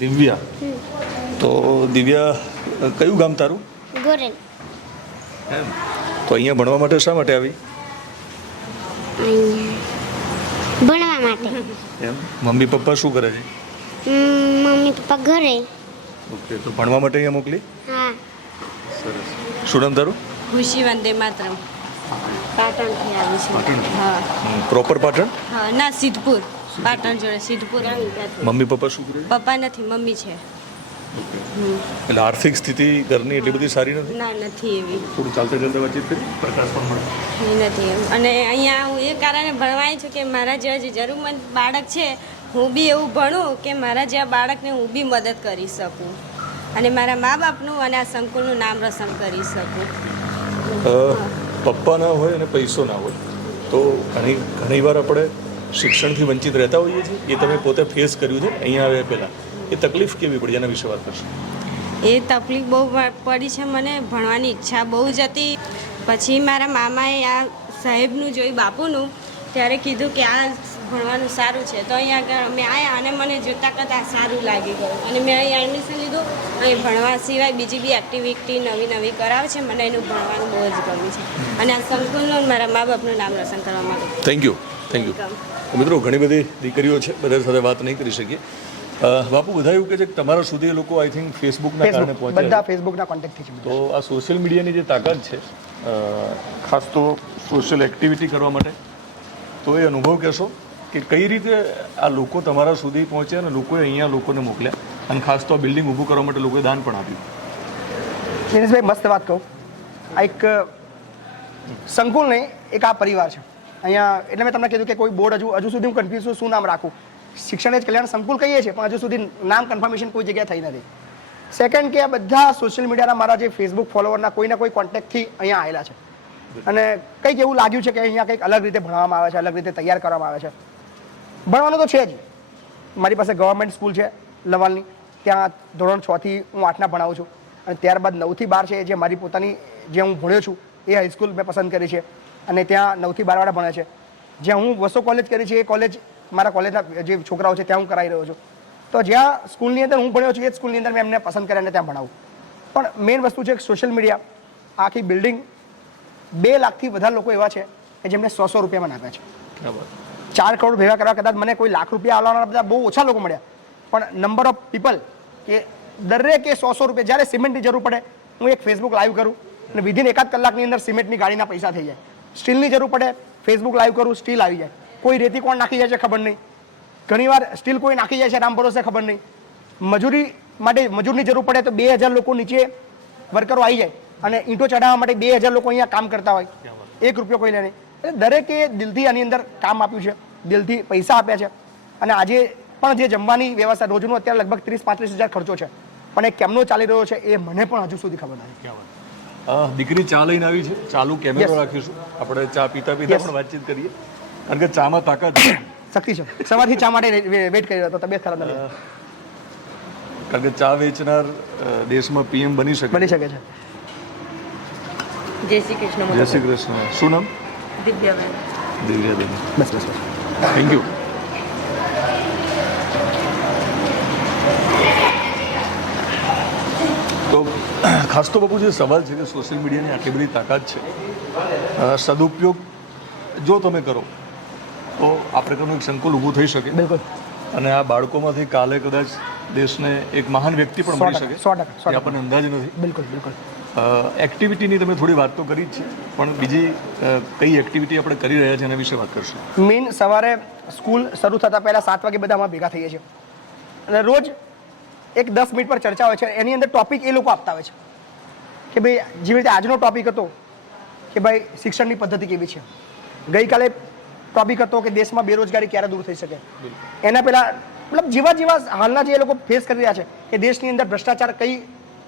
દિવ્યા. તો દિવ્યા, કયું ગામ તારું? ગોરેલ. તો અહીંયા ભણવા માટે શા માટે આવી? ભણવા માટે. એમ? મમ્મી પપ્પા શું કરે છે? મમ્મી પપ્પા ઘરે. ઓકે, તો ભણવા માટે અહીંયા મોકલી? હા. સરસ. શું નામ તારું? ખુશી વંદે માતરમ. પાટણથી આવી છું. હા. પ્રોપર પાટણ? હા, ના સિદ્ધપુર. પાટણ જોડે સિદ્ધપુર આવી ત્યાંથી. મમ્મી પપ્પા શું કરે? પપ્પા નથી, મમ્મી છે. એટલે આર્થિક સ્થિતિ ઘરની એટલી બધી સારી નથી? ના, નથી એવી. થોડું ચાલતા ચાલતા વાતચીત કરી, પ્રકાશ પણ મળે. એ નથી એમ. અને અહીંયા હું એ કારણે ભણવાય છું કે મારા જેવા જે જરૂરમંદ બાળક છે, હું બી એવું ભણું કે મારા જેવા બાળકને હું બી મદદ કરી શકું, અને મારા મા બાપનું અને આ સંકુલનું નામ રોશન કરી શકું. પપ્પા ના હોય અને પૈસો ના હોય તો ઘણી વાર આપણે શિક્ષણથી વંચિત રહેતા હોઈએ છીએ. એ તમે પોતે ફેસ કર્યું છે અહીંયા આવ્યા પહેલાં. એ તકલીફ કેવી પડી એના વિશે વાત કરશો? એ તકલીફ બહુ પડી છે. મને ભણવાની ઈચ્છા બહુ જ હતી. પછી મારા મામાએ આ સાહેબનું જોયું, બાપુનું, ત્યારે કીધું કે આ ભણવાનું સારું છે તો અહીંયા આગળ અમે આવ્યા અને મને જોતાં કરતાં સારું લાગી ગયું અને મેં અહીં એડમિશન લીધું. અહીં ભણવા સિવાય બીજી બી એક્ટિવિટી નવી કરાવે છે. મને એનું ભણવાનું બહુ જ ગમ્યું છે અને આ સંકુલનું મારા મા બાપનું નામ રોશન કરવા માંગુ છું. Thank you. મિત્રો, ઘણી બધી દીકરીઓ છે, બધા સાથે વાત નહીં કરી શકીએ. બાપુ, બધા એવું કહે છે કે તમારા સુધી એ લોકો આઈ થિંક ફેસબુકના કારણે બધા પહોંચ્યા. ફેસબુકના કોન્ટેક્ટથી છે. તો આ સોશિયલ મીડિયાની જે તાકાત છે, ખાસ તો સોશિયલ એક્ટિવિટી કરવા માટે, તો એ અનુભવ કહેશો કે કઈ રીતે આ લોકો તમારા સુધી પહોંચ્યા અને લોકોએ અહીંયા લોકોને મોકલ્યા અને ખાસ તો આ બિલ્ડિંગ ઊભું કરવા માટે લોકોએ દાન પણ આપ્યું. દિનેશભાઈ, મસ્ત વાત કહું. આ એક સંકુલ નહીં, એક આ પરિવાર છે અહીંયા. એટલે મેં તમને કીધું કે કોઈ બોર્ડ હજુ સુધી હું કન્ફ્યુઝ છું શું નામ રાખું. શિક્ષણ જ કલ્યાણ સંકુલ કહીએ છીએ પણ હજુ સુધી નામ કન્ફર્મેશન કોઈ જગ્યાએ થઈ નથી. સેકન્ડ કે આ બધા સોશિયલ મીડિયાના મારા જે ફેસબુક ફોલોવરના કોઈના કોઈ કોન્ટેક્ટથી અહીંયા આવેલા છે અને કંઈક એવું લાગ્યું છે કે અહીંયા કંઈક અલગ રીતે ભણવામાં આવે છે, અલગ રીતે તૈયાર કરવામાં આવે છે. ભણવાનું તો છે જ. મારી પાસે ગવર્મેન્ટ સ્કૂલ છે લવાલની, ત્યાં ધોરણ 6 થી હું 8ના ભણાવું છું અને ત્યારબાદ 9 થી 12 છે જે મારી પોતાની જે હું ભણ્યો છું એ હાઈસ્કૂલ મેં પસંદ કરી છે અને ત્યાં 9 થી 12 વાળા ભણે છે. જ્યાં હું વસો કોલેજ કરી છે એ કોલેજ મારા કોલેજના જે છોકરાઓ છે ત્યાં હું કરાવી રહ્યો છું. તો જ્યાં સ્કૂલની અંદર હું ભણ્યો છું એ જ સ્કૂલની અંદર મેં એમને પસંદ કરીને ત્યાં ભણાવું. પણ મેઇન વસ્તુ છે કે સોશિયલ મીડિયા આખી બિલ્ડિંગ 2 લાખથી વધારે લોકો એવા છે કે જેમને 100 રૂપિયામાં નાખ્યા છે. 4 કરોડ ભેગા કરવા કદાચ મને કોઈ લાખ રૂપિયા આવવાના બધા બહુ ઓછા લોકો મળ્યા, પણ નંબર ઓફ પીપલ કે દરેકે 100 રૂપિયા. જ્યારે સિમેન્ટની જરૂર પડે હું એક ફેસબુક લાઈવ કરું અને વિધિન 1 કલાકની અંદર સિમેન્ટની ગાડીના પૈસા થઈ જાય. સ્ટીલની જરૂર પડે ફેસબુક લાઈવ કરું, સ્ટીલ આવી જાય. કોઈ રેતી કોણ નાખી જાય છે ખબર નહીં, ઘણીવાર સ્ટીલ કોઈ નાખી જાય છે રામ ભરોસે ખબર નહીં. મજૂરી માટે મજૂરની જરૂર પડે તો 2000 લોકો નીચે વર્કરો આવી જાય અને ઈંટો ચડાવવા માટે 2000 લોકો અહીંયા કામ કરતા હોય, 1 રૂપિયો કોઈ લે નહીં. એટલે દરેકે દિલથી આની અંદર કામ આપ્યું છે, દિલથી પૈસા આપ્યા છે અને આજે પણ જે જમવાની વ્યવસ્થા રોજનું અત્યારે લગભગ 30-35 હજાર ખર્ચો છે પણ એ કેમનો ચાલી રહ્યો છે એ મને પણ હજુ સુધી ખબર નથી. દીકરી ચા લઈને આવી છે, ચાલુ કેમેરો રાખીશું, આપણે ચા પીતા પણ વાતચીત કરીએ કારણ કે ચામાં તાકાત છે, શક્તિ છે. સવારથી ચા માટે વેઇટ કરી રહ્યો હતો, તબિયત ખરાબ નથી. કારણ કે ચા વેચનાર દેશમાં પીએમ બની શકે છે. જય શ્રી કૃષ્ણ. જય શ્રી કૃષ્ણ. શું નામ? દિવ્યાબેન. બસ. Thank you. તો ખાસ તો બાપુ જે સવાલ છે કે સોશિયલ મીડિયાની આટલી બધી તાકાત છે, સદુપયોગ જો તમે કરો તો આ પ્રકારનું એક સંકુલ ઊભું થઈ શકે. બિલકુલ. અને આ બાળકોમાંથી કાલે કદાચ દેશને એક મહાન વ્યક્તિ પણ મળી શકે, 100%. આપણને અંદાજ નથી. બિલકુલ. એક્ટિવિટીની તમે થોડી વાત તો કરી જ છે, પણ બીજી કઈ એક્ટિવિટી આપણે કરી રહ્યા છીએ એના વિશે વાત કરશું. મેઇન સવારે સ્કૂલ શરૂ થતાં પહેલાં 7 વાગે બધા અમે ભેગા થઈએ છીએ અને રોજ એક 10 મિનિટ પર ચર્ચા હોય છે. એની અંદર ટોપિક એ લોકો આપતા હોય છે કે ભાઈ જેવી રીતે આજનો ટોપિક હતો કે ભાઈ શિક્ષણની પદ્ધતિ કેવી છે, ગઈકાલે ટોપિક હતો કે દેશમાં બેરોજગારી ક્યારે દૂર થઈ શકે, એના પહેલાં મતલબ જેવા હાલના જે લોકો ફેસ કરી રહ્યા છે કે દેશની અંદર ભ્રષ્ટાચાર કઈ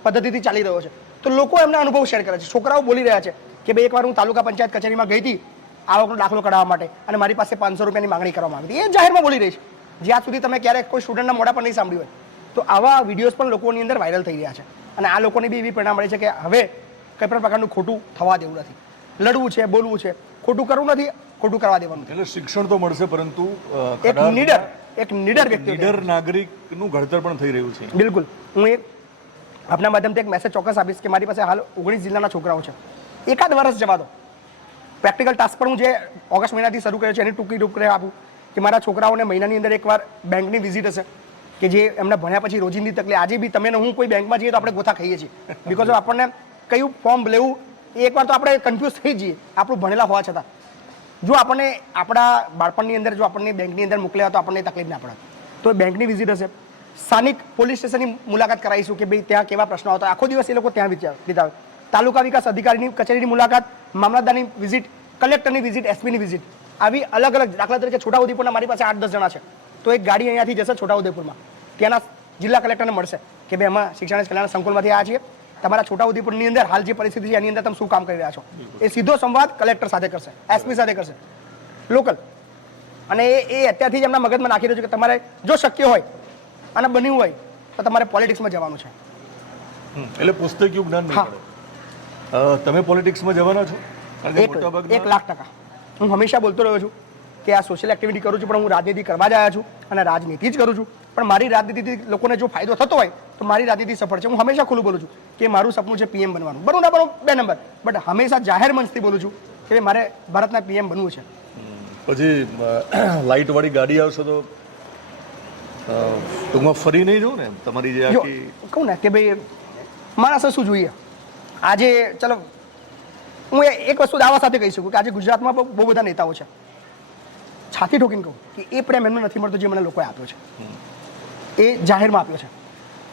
પદ્ધતિથી ચાલી રહ્યો છે તો લોકો એમના અનુભવ શેર કરે છે. છોકરાઓ બોલી રહ્યા છે કે ભાઈ એકવાર હું તાલુકા પંચાયત કચેરીમાં ગઈ હતી આવકનો દાખલો કઢાવવા માટે અને મારી પાસે 500 રૂપિયાની માંગણી કરવામાં આવી હતી. એ જાહેરમાં બોલી રહી છે, જ્યાં સુધી તમે ક્યારેક કોઈ સ્ટુડન્ટના મોઢા પર નહીં સાંભળ્યું હોય. તો આવા વિડીયોઝ પણ લોકોની અંદર વાયરલ થઈ રહ્યા છે અને આ લોકોને બી એવી પરિણામ મળે છે કે હવે કંઈ પણ પ્રકારનું ખોટું થવા દેવું નથી, લડવું છે, બોલવું છે, ખોટું કરવું નથી, ખોટું કરવા દેવાનું. એટલે શિક્ષણ તો મળશે પરંતુ એક નીડર વ્યક્તિ, નીડર નાગરિકનું ઘડતર પણ થઈ રહ્યું છે. બિલકુલ. હું આપના માધ્યમથી એક મેસેજ ચોક્કસ આપીશ કે મારી પાસે હાલ 19 જિલ્લાના છોકરાઓ છે. એકાદ વર્ષ જવા દો, પ્રેક્ટિકલ ટાસ્ક પણ હું જે ઓગસ્ટ મહિનાથી શરૂ કર્યો છે એની ટૂંકી આપું કે મારા છોકરાઓને મહિનાની અંદર એકવાર બેંકની વિઝિટ હશે કે જે એમને ભણ્યા પછી રોજિંદી તકલીફ. આજે બી તમે હું કોઈ બેંકમાં જઈએ તો આપણે ગોથા ખાઈએ છીએ બિકોઝ આપણને કયું ફોર્મ લેવું એ એકવાર તો આપણે કન્ફ્યુઝ થઈ જઈએ આપણું ભણેલા હોવા છતાં. જો આપણને આપણા બાળપણની અંદર જો આપણને બેંકની અંદર મોકલ્યા તો આપણને તકલીફ ના પડે. તો બેંકની વિઝિટ હશે, સ્થાનિક પોલીસ સ્ટેશનની મુલાકાત કરાવીશું કે ભાઈ ત્યાં કેવા પ્રશ્નો આવતા, આખો દિવસ એ લોકો ત્યાં વિતાવે. તાલુકા વિકાસ અધિકારીની કચેરીની મુલાકાત, મામલતદારની વિઝિટ, કલેક્ટરની વિઝિટ, એસપીની વિઝિટ, આવી અલગ અલગ. દાખલા તરીકે છોટાઉદેપુરના મારી પાસે 8-10 જણા છે તો એક ગાડી અહીંયાથી જશે છોટાઉદેપુરમાં, ત્યાંના જિલ્લા કલેક્ટરને મળશે કે ભાઈ અમે શિક્ષણ કલ્યાણ સંકુલમાંથી આવ્યા છીએ, તમારા છોટાઉદેપુરની અંદર હાલ જે પરિસ્થિતિ છે એની અંદર તમે શું કામ કરી રહ્યા છો. એ સીધો સંવાદ કલેક્ટર સાથે કરશે, એસપી સાથે કરશે, લોકલ. અને એ અત્યારથી જ એમના મગજમાં નાખી રહ્યું છે કે તમારે જો શક્ય હોય અને બન્યું હોય તો તમારે પોલિટિક્સમાં જવાનું છે. એટલે પુસ્તકીય જ્ઞાન નહીં મળે. તમે પોલિટિક્સમાં જવાના છો? 1,00,000%. હું હંમેશા બોલતો રહ્યો છું કે આ સોશિયલ એક્ટિવિટી કરું છું પણ હું રાજનીતિ કરવા જ આવ્યા છું અને રાજનીતિ જ કરું છું, પણ મારી રાજનીતિથી લોકોને જો ફાયદો થતો હોય તો મારી રાજનીતિ સફળ છે. હું હંમેશા ખુલ્લું બોલું છું કે મારું સપનું છે પીએમ બનવાનું, બરોબર ના બરોબર 2 નંબર, બટ હંમેશા જાહેર મંચથી બોલું છું કે મારે ભારતના પીએમ બનવું છે. પછી લાઇટ વાળી ગાડી આવશે તો ટૂંકમાં ફરી નહીં જવું ને તમારી જે જો આખી કહું ને કે ભાઈ માણસે શું જોઈએ આજે, ચલો હું એક વસ્તુ દાવા સાથે કહી શકું કે આજે ગુજરાતમાં બહુ બધા નેતાઓ છે, છાતી ઠોકીને કહું કે એ પ્રેમ એમને નથી મળતો જે મને લોકોએ આપ્યો છે, એ જાહેરમાં આપ્યો છે.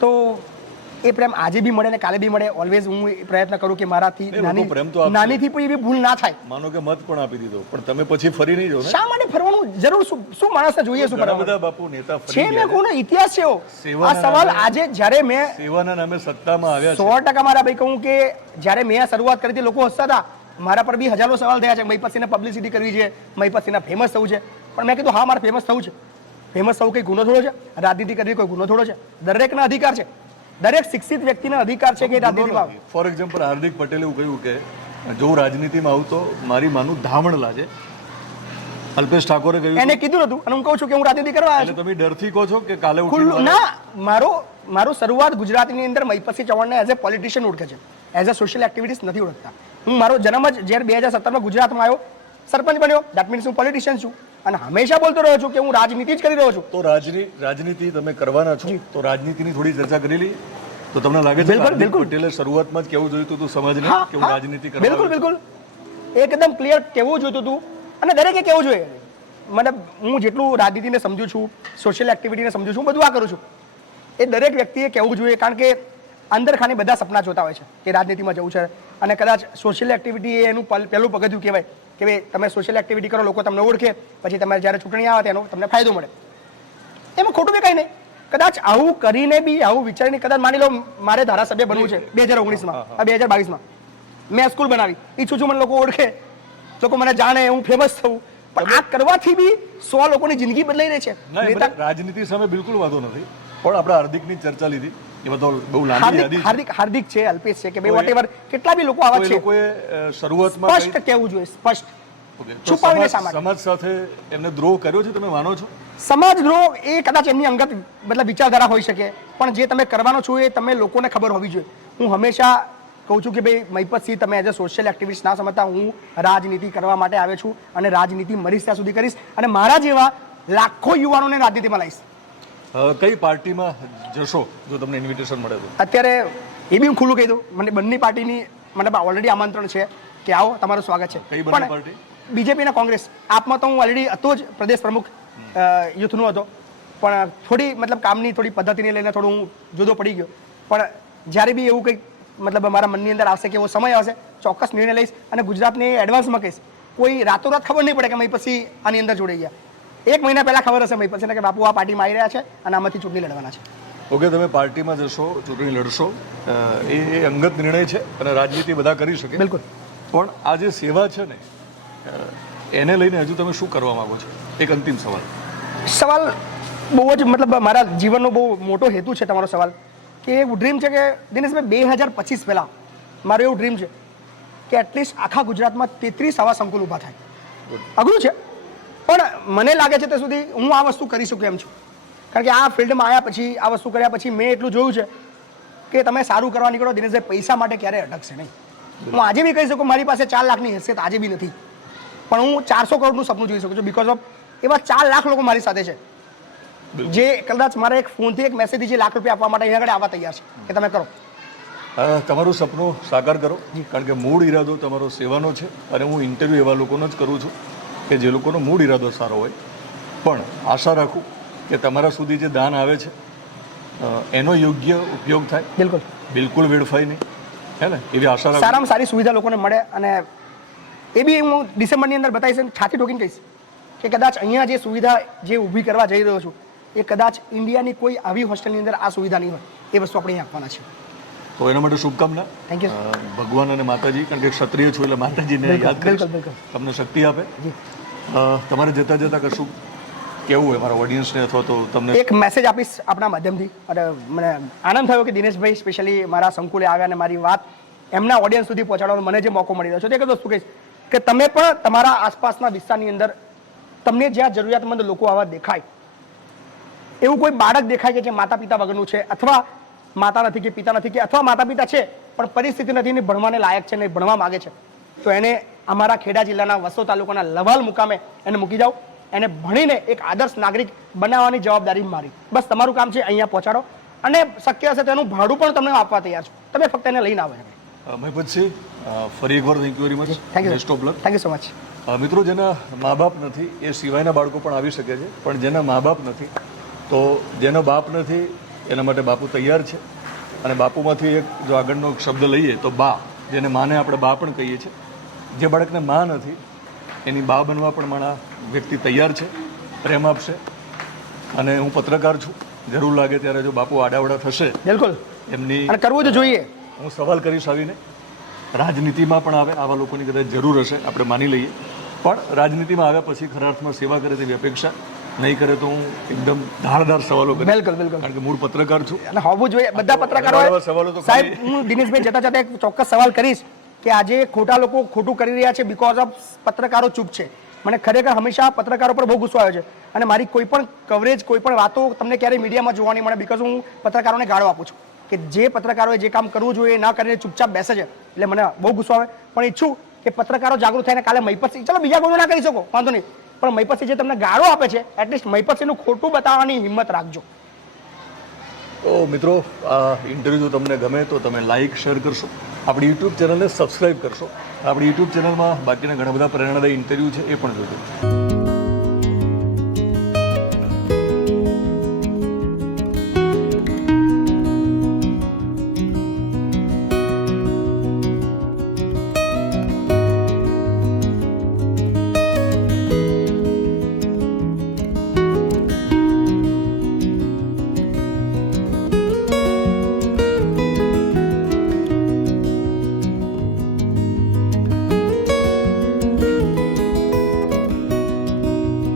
તો એ પ્રેમ આજે બી મળે ને કાલે બી મળે. ઓલવેઝ હું પ્રયત્ન કરું કે મારાથી નાનીથી પણ એવી ભૂલ ના થાય. માનો કે મત પણ આપી દીધો પણ તમે પછી ફરી નહીં જાઓ ને. શા માટે ફરવાનું જરૂર શું માણસને જોઈએ શું ઘણા બધા બાપુ નેતા ફરી છે? મેં કહું ને ઇતિહાસ છે આ સવાલ. આજે જ્યારે મેં સેવાના નામે સત્તામાં આવ્યા છે 100% મારા ભાઈ કહું કે જ્યારે મેં આ શરૂઆત કરી હતી લોકો હસતા હતા, મારા પર બી હજારો સવાલ થયા છે, મહીપતસિંહને પબ્લિસિટી કરવી છે, મહીપતસિંહના ફેમસ થવું છે, પણ મેં કીધું હા મારે ફેમસ થવું છે. ફેમસ થવું કઈ ગુનો થોડો છે? રાજનીતિ કરવી કોઈ ગુનો થોડો છે? દરેકના અધિકાર છે, દરેક શિક્ષિત વ્યક્તિનો અધિકાર છે કે રાજનીતિમાં આવે. ફોર એક્ઝામ્પલ હાર્દિક પટેલે એવું કહ્યું કે જો હું રાજનીતિમાં આવું તો મારી માનું ધામણ લાગે. અલ્પેશ ઠાકોરે કહ્યું એને કીધું હતું અને હું કહું છું કે હું રાજનીતિ કરવા આવ્યો એટલે તમે ડરથી કહો છો કે કાલે છું. ઉઠીને ના, મારો શરૂઆત ગુજરાતની અંદર મહીપતસિંહ ચૌહાણને એઝ એ પોલિટિશિયન ઓળખે છે, એઝ અ સોશિયલ એક્ટિવિટીઝ નથી ઓળખતા. હું મારો જન્મ જ જ્યારે 2017માં ગુજરાતમાં આવ્યો, સરપંચ બન્યો, દેટ મીન્સ હું પોલિટિશિયન છું અને હંમેશા બોલતો રહ્યો છું કે હું રાજનીતિ જ કરી રહ્યો છું. તો રાજનીતિ તમે કરવાના છો તો રાજનીતિની થોડી ચર્ચા કરી લઈએ. તો તમને લાગે છે હાર્દિક પટેલે શરૂઆતમાં જ કેવું જોઈતું હતું સમાજને કે હું રાજનીતિ કરવા? બિલકુલ એકદમ ક્લિયર કેવું જોઈતું હતું અને દરેકે કેવું જોઈએ. મતલબ હું જેટલું રાજનીતિને સમજુ છું, સોશિયલ એક્ટિવિટીને સમજુ છું, બધું આ કરું છું, એ દરેક વ્યક્તિએ કહેવું જોઈએ. કારણ કે અંદર ખાને બધા સપના જોતા હોય છે કે રાજનીતિમાં જવું છે અને કદાચ સોશિયલ એક્ટિવિટી એ એનું પહેલું પગથિયું કહેવાય કે ભાઈ તમે સોશિયલ એક્ટિવિટી કરો, લોકો તમને ઓળખે, પછી તમારે જ્યારે ચૂંટણી આવે તેનો તમને ફાયદો મળે. એમાં ખોટું બી કંઈ નહીં. કદાચ આવું કરીને બી આવું વિચારીને કદાચ માની લો મારે ધારાસભ્ય બનવું છે 2019માં, 2022માં મેં સ્કૂલ બનાવી, ઈચ્છું છું મને લોકો ઓળખે, લોકો મને જાણે, હું ફેમસ થવું, પણ આ કરવાથી બી 100 લોકોની જિંદગી બદલાઈ રહી છે. રાજનીતિ સામે બિલકુલ વાંધો નથી, પણ આપણે હાર્દિકની ચર્ચા લીધી. એ બધો બહુ લાંબી યાદી છે. હાર્દિક છે, અલ્પેશ છે કે ભાઈ વોટેવર કેટલા બી લોકો આવા છે, લોકોએ શરૂઆતમાં સ્પષ્ટ કહેવું જોઈએ, સ્પષ્ટ છુપાવીને શા માટે? સમાજ સાથે એમને દ્રોહ કર્યો છે તમે માનો છો? સમાજ દ્રોહ એ કદાચ એમની અંગત મતલબ વિચારધારા હોઈ શકે, પણ જે તમે કરવાનો છો એ તમે લોકોને ખબર હોવી જોઈએ. હું હંમેશા કહું છું કે ભાઈ મહીપતસિંહ તમે એઝ અ સોશિયલ એક્ટિવિસ્ટ ના સમજતા, હું રાજનીતિ કરવા માટે આવ્યો છું અને રાજનીતિ મરીશ ત્યાં સુધી કરીશ અને મારા જેવા લાખો યુવાનોને રાજનીતિમાં લાવીશ. કઈ પાર્ટીમાં જશો જો તમને ઇન્વિટેશન મળે તો? અત્યારે એ બી હું ખુલ્લું કહી દઉં, મને બંને પાર્ટીની મતલબ ઓલરેડી આમંત્રણ છે કે આવો, તમારું સ્વાગત છે. કઈ બંને પાર્ટી? બીજેપી અને કોંગ્રેસ. આપમાં તો હું ઓલરેડી હતો જ, પ્રદેશ પ્રમુખ યુથનો હતો, પણ થોડી મતલબ કામની થોડી પદ્ધતિને લઈને થોડું હું જુદો પડી ગયો. પણ જ્યારે બી એવું કંઈક મતલબ મારા મનની અંદર આવશે કે એવો સમય આવશે, ચોક્કસ નિર્ણય લઈશ અને ગુજરાતને એડવાન્સમાં કહીશ. કોઈ રાતોરાત ખબર નહીં પડે કે મહીપતસિંહ આની અંદર જોડાઈ ગયા. 1 મહિના પહેલા ખબર હશે મહીપતસિંહને કે બાપુ આ પાર્ટીમાં આવી રહ્યા છે અને આમાંથી ચૂંટણી લડવાના છે. ઓકે, તમે પાર્ટીમાં જશો, ચૂંટણી લડશો, એ અંગત નિર્ણય છે અને રાજનીતિ બધા કરી શકે. બિલકુલ. પણ આ જે સેવા છે ને એને લઈને હજુ તમે શું કરવા માંગો છો? એક અંતિમ સવાલ બહુ જ મતલબ મારા જીવનનો બહુ મોટો હેતુ છે તમારો સવાલ, કે એવું ડ્રીમ છે કે દિનેશભાઈ 2025 પહેલાં મારું એવું ડ્રીમ છે કે એટલીસ્ટ આખા ગુજરાતમાં 33 આવા સંકુલ ઊભા થાય. અઘરું છે પણ મને લાગે છે ત્યાં સુધી હું આ વસ્તુ કરી શકું એમ છું. કારણ કે આ ફિલ્ડમાં આવ્યા પછી, આ વસ્તુ કર્યા પછી મેં એટલું જોયું છે કે તમે સારું કરવા નીકળો દિનેશભાઈ, પૈસા માટે ક્યારેય અટકશે નહીં. હું આજે બી કહી શકું મારી પાસે 4 લાખની હેસિયત આજે બી નથી, પણ હું 400 કરોડનું સપનું જોઈ શકું છું બિકોઝ ઓફ એવા 4 લાખ લોકો મારી સાથે છે જે કદાચ મારા એક ફોનથી એક મેસેજથી જે લાખ રૂપિયા આપવા માટે અહીંયા આગળ આવવા તૈયાર છે કે તમે કરો. તમારું સપનું સાકાર કરો, કારણ કે મૂળ ઈરાદો તમારો સેવાનો છે અને હું ઇન્ટરવ્યૂ એવા લોકોનો જ કરું છું કે જે લોકોનો મૂળ ઈરાદો સારો હોય. પણ આશા રાખું કે તમારા સુધી જે દાન આવે છે એનો યોગ્ય ઉપયોગ થાય, બિલકુલ વેડફાય નહીં, હે ને? એવી આશા રાખું. સારામાં સારી સુવિધા લોકોને મળે અને એ બી હું ડિસેમ્બરની અંદર બતાવીશ, છાતી ઠોકીને કહીશ કે કદાચ અહીંયા જે સુવિધા જે ઊભી કરવા જઈ રહ્યો છું એ કદાચ ઇન્ડિયાની કોઈ આવી હોસ્ટેલની અંદર આ સુવિધા નહીં હોય. એ વસ્તુ આપણે અહીંયા આપવાના છે. તો એના માટે શુભકામના. Thank you. ભગવાન અને માતાજી, કારણ કે ક્ષત્રિય છો એટલે માતાજીને યાદ કરીશ, તમને શક્તિ આપે. તમારે જતા જતા કશું કેવું હોય મારા ઓડિયન્સને અથવા તો તમને? એક મેસેજ આપીશ આપણા માધ્યમથી. અને મને આનંદ થયો કે દિનેશભાઈ સ્પેશિયલી મારા સંકુલે આવ્યા અને મારી વાત એમના ઓડિયન્સ સુધી પહોંચાડવાનો મને જે મોકો મળી રહ્યો છે તે એક જ વસ્તુ કહીશ કે તમે પણ તમારા આસપાસના વિસ્તારની અંદર તમને જ્યાં જરૂરિયાતમંદ લોકો આવા દેખાય, એવું કોઈ બાળક દેખાય કે જે માતા પિતા વગરનું છે, અથવા માતા નથી કે પિતા નથી, કે અથવા માતા પિતા છે પણ પરિસ્થિતિ નથી ને ભણવાને લાયક છે ને ભણવા માંગે છે, તો એને અમારા ખેડા જિલ્લાના વસો તાલુકાના લવાલ મુકામે એને મૂકી જાઓ. એને ભણીને એક આદર્શ નાગરિક બનાવવાની જવાબદારી મારી. બસ તમારું કામ છે અહીંયા પહોંચાડો, અને શક્ય હશે તેનું ભાડું પણ તમને આપવા તૈયાર છું. તમે ફક્ત એને લઈને આવો. મહિપતસિંહ, ફરી એકવાર thank you very much. Thank you, best of luck. Thank you so much. મિત્રો, જેના મા બાપ નથી એ સિવાયના બાળકો પણ આવી શકે છે, પણ જેના મા બાપ નથી, તો જેનો બાપ નથી એના માટે બાપુ તૈયાર છે. અને બાપુમાંથી એક જો આગળનો શબ્દ લઈએ તો બા, જેને માને આપણે બા પણ કહીએ છીએ. જે બાળકને મા નથી એની બા બનવા પણ મારા વ્યક્તિ તૈયાર છે, પ્રેમ આપશે. અને હું પત્રકાર છું, જરૂર લાગે ત્યારે જો બાપુ આડાવડા થશે, બિલકુલ એમની અને કરવું જ જોઈએ. હું સવાલ કરીશ આવીને. રાજનીતિમાં પણ આવે આવા લોકોની કદાચ જરૂર હશે, આપણે માની લઈએ, પણ રાજનીતિમાં આવ્યા પછી ખરા અર્થમાં સેવા કરે તેવી અપેક્ષા નહીં કરે તો હું એકદમ ધારદાર સવાલો કરીશ. બિલકુલ બિલકુલ, કારણ કે મૂળ પત્રકાર છું અને હોવું જોઈએ બધા પત્રકારો. એવા સવાલો તો સાહેબ, હું દિનેશભાઈ જતા જતા એક ચોક્કસ સવાલ કરીશ કે આજે ખોટા લોકો ખોટું કરી રહ્યા છે બીકોઝ ઓફ પત્રકારો ચૂપ છે. મને ખરેખર હંમેશા પત્રકારો પર બહુ ગુસ્સો આવ્યો છે, અને મારી કોઈ પણ કવરેજ, કોઈ પણ વાતો તમને ક્યારેય મીડિયામાં જોવા નહીં મળે, બીકોઝ હું પત્રકારોને ગાળો આપું છું કે જે પત્રકારોએ જે કામ કરવું જોઈએ એ ના કરીને ચૂપચાપ બેસે છે. એટલે મને બહુ ગુસ્સો આવે, પણ ઈચ્છું કે પત્રકારો જાગૃત થઈને કાલે મહિપતસિંહ, ચલો બીજા કોઈ ના કરી શકો વાંધો નહીં, પણ મહિપતસિંહ જે તમને ગાળો આપે છે એટલીસ્ટ મહિપતસિંહનું ખોટું બતાવવાની હિંમત રાખજો. તો મિત્રો, આ ઇન્ટરવ્યૂ જો તમને ગમે તો તમે લાઇક શેર કરશો, આપણી યુટ્યુબ ચેનલને સબસ્ક્રાઇબ કરશો. આપણી યુટ્યુબ ચેનલમાં બાકીના ઘણા બધા પ્રેરણાદાયી ઇન્ટરવ્યૂ છે એ પણ જોજો.